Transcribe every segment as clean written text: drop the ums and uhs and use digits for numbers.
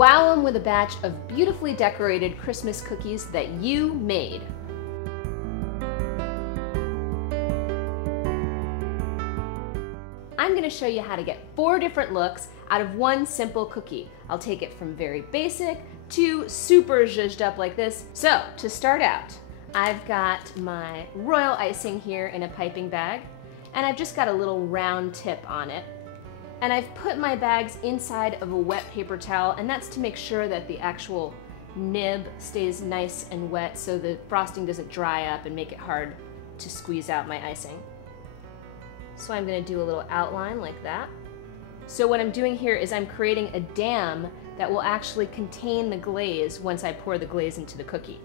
Wow them with a batch of beautifully decorated Christmas cookies that you made. I'm going to show you how to get 4 different looks out of one simple cookie. I'll take it from very basic to super zhuzhed up like this. So to start out, I've got my royal icing here in a piping bag, and I've just got a little round tip on it. And I've put my bags inside of a wet paper towel, and that's to make sure that the actual nib stays nice and wet so the frosting doesn't dry up and make it hard to squeeze out my icing. So I'm going to do a little outline like that. So what I'm doing here is I'm creating a dam that will actually contain the glaze once I pour the glaze into the cookie.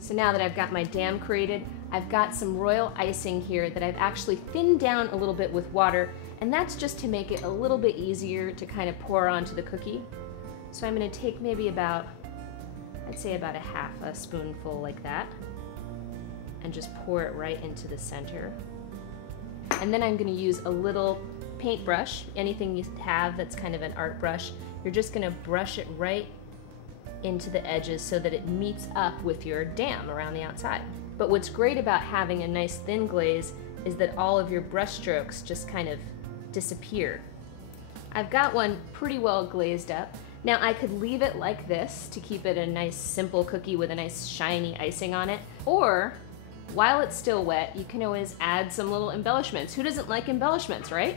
So now that I've got my dam created, I've got some royal icing here that I've actually thinned down a little bit with water, and that's just to make it a little bit easier to kind of pour onto the cookie. So I'm going to take maybe about, I'd say about a half a spoonful like that, and just pour it right into the center. And then I'm going to use a little paintbrush, anything you have that's kind of an art brush. You're just going to brush it right into the edges so that it meets up with your dam around the outside. But what's great about having a nice thin glaze is that all of your brush strokes just kind of disappear. I've got one pretty well glazed up. Now I could leave it like this to keep it a nice simple cookie with a nice shiny icing on it, or while it's still wet, you can always add some little embellishments. Who doesn't like embellishments, right?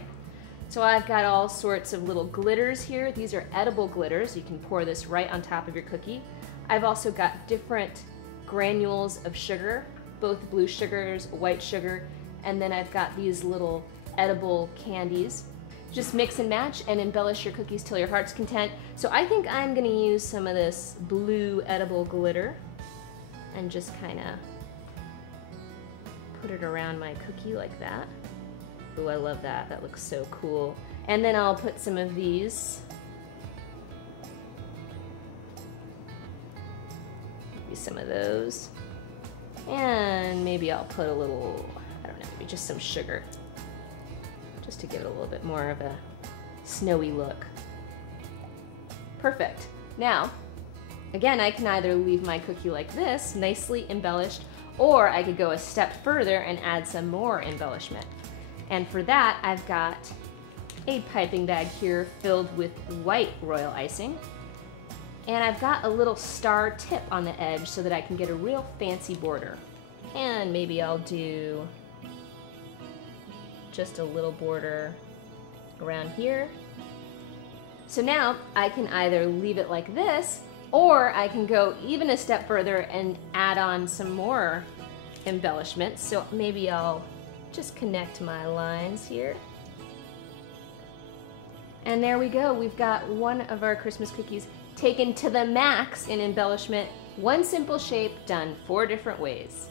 So I've got all sorts of little glitters here. These are edible glitters. You can pour this right on top of your cookie. I've also got different granules of sugar, both blue sugars, white sugar, and then I've got these little edible candies. Just mix and match and embellish your cookies till your heart's content. So I think I'm gonna use some of this blue edible glitter and just kind of put it around my cookie like that. Ooh, I love that. That looks so cool. And then I'll put some of these. Maybe some of those. And maybe I'll put a little, I don't know, maybe just some sugar, just to give it a little bit more of a snowy look. Perfect. Now, again, I can either leave my cookie like this, nicely embellished, or I could go a step further and add some more embellishment. And for that, I've got a piping bag here filled with white royal icing. And I've got a little star tip on the edge so that I can get a real fancy border. And maybe I'll do just a little border around here. So now I can either leave it like this, or I can go even a step further and add on some more embellishments. So maybe I'll just connect my lines here. And there we go. We've got one of our Christmas cookies taken to the max in embellishment. One simple shape done 4 different ways.